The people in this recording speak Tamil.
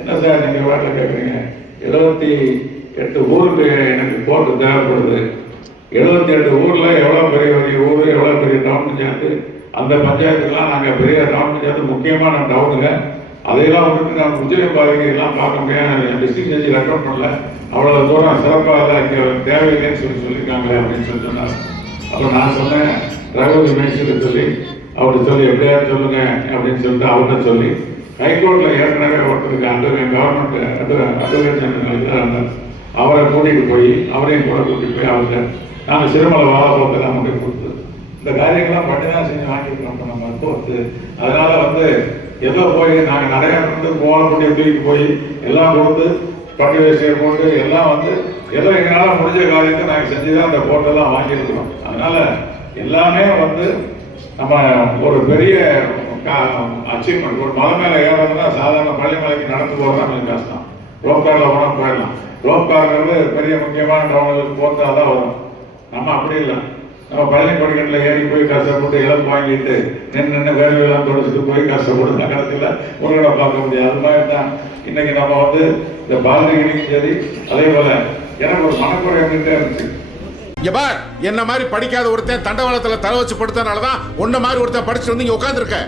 என்ன சார் நீங்கள் வாட்டில் கேட்குறீங்க, 78 ஊருக்கு எனக்கு போட்டு தேவைப்படுது. 78 ஊரில் எவ்வளோ பெரிய பெரிய ஊர், எவ்வளோ பெரிய டவுன் பஞ்சாயத்து, அந்த பஞ்சாயத்துக்கெல்லாம் நாங்கள் பெரிய டவுன் பஞ்சாயத்து முக்கியமான டவுனுங்க. அதையெல்லாம் விட்டுட்டு நான் உஜ்ஜய பாதைகள்லாம் பார்க்க முடியாது, டிஸ்ட்ரிக்ட் ஜட்ஜி ரெக்கமெண்ட் பண்ணல, அவ்வளோ தூரம் சிறப்பாக தான் இங்கே தேவையில்லைன்னு சொல்லியிருக்காங்க அப்படின்னு சொன்னார். அப்போ நான் சொன்னேன் ரகுபதி மேய்ச்சிட்டு சொல்லி அவர்கிட்ட சொல்லி எப்படியாவது சொல்லுங்க அப்படின்னு சொல்லிட்டு அவர்கிட்ட சொல்லி ஹைகோர்ட்டில் ஏற்கனவே ஒருத்தருக்கு கவர்மெண்ட் அட்வொகேட் ஜெனரல் அவரை கூட்டிகிட்டு போய் அவரையும் கூட கூட்டிகிட்டு போய் அவர்கிட்ட நாங்கள் சிறுமலை வாழப்போக்கெல்லாம் கொண்டு கொடுத்து இந்த காரியங்கள்லாம் பண்ணி தான் செஞ்சு வாங்கியிருக்கோம். இப்போ நம்ம மருத்துவத்து அதனால் ஏதோ போய் நாங்கள் நிறையா போகக்கூடிய தூக்கி போய் எல்லாம் கொடுத்து பட்டு வேசியை போட்டு எல்லாம் ஏதோ எங்களால் முடிஞ்ச காரியத்தை நாங்கள் செஞ்சு தான் அந்த போட்டெல்லாம் வாங்கியிருக்கிறோம். அதனால் எல்லாமே நம்ம ஒரு பெரிய அச்சீவ்மெண்ட். ஒரு மலை மேலே ஏறதுன்னா சாதாரண பள்ளிமலைக்கு நடந்து போகிறதா கொஞ்சம் கஷ்டம், ரோப் காரில் போனால் போயிடலாம். ரோப் காருங்கிறது பெரிய முக்கியமான டவுனுக்கு போகிறதா தான் வரும். நம்ம அப்படி இல்லை, நம்ம பள்ளி படிக்கட்டில் ஏறி போய் கஷ்டப்பட்டு இழப்பு வாங்கிட்டு நின்று வேலையெல்லாம் தொடச்சிட்டு போய் கஷ்டப்பட்டு நகரத்தில் உங்களோட பார்க்க முடியாது. அது மாதிரி தான் இன்னைக்கு நம்ம இந்த பாதிரிகளையும் சரி அதே போல் எனக்கு ஒரு மனக்குறை இருந்துகிட்டே இருந்துச்சு. என்ன மாதிரி படிக்காத ஒருத்தன் தண்டவாளத்துல தலை வச்சு படுத்தனாலதான் உன்ன மாதிரி ஒருத்தன் படிச்சுட்டு வந்து இங்க உட்காந்துருக்க.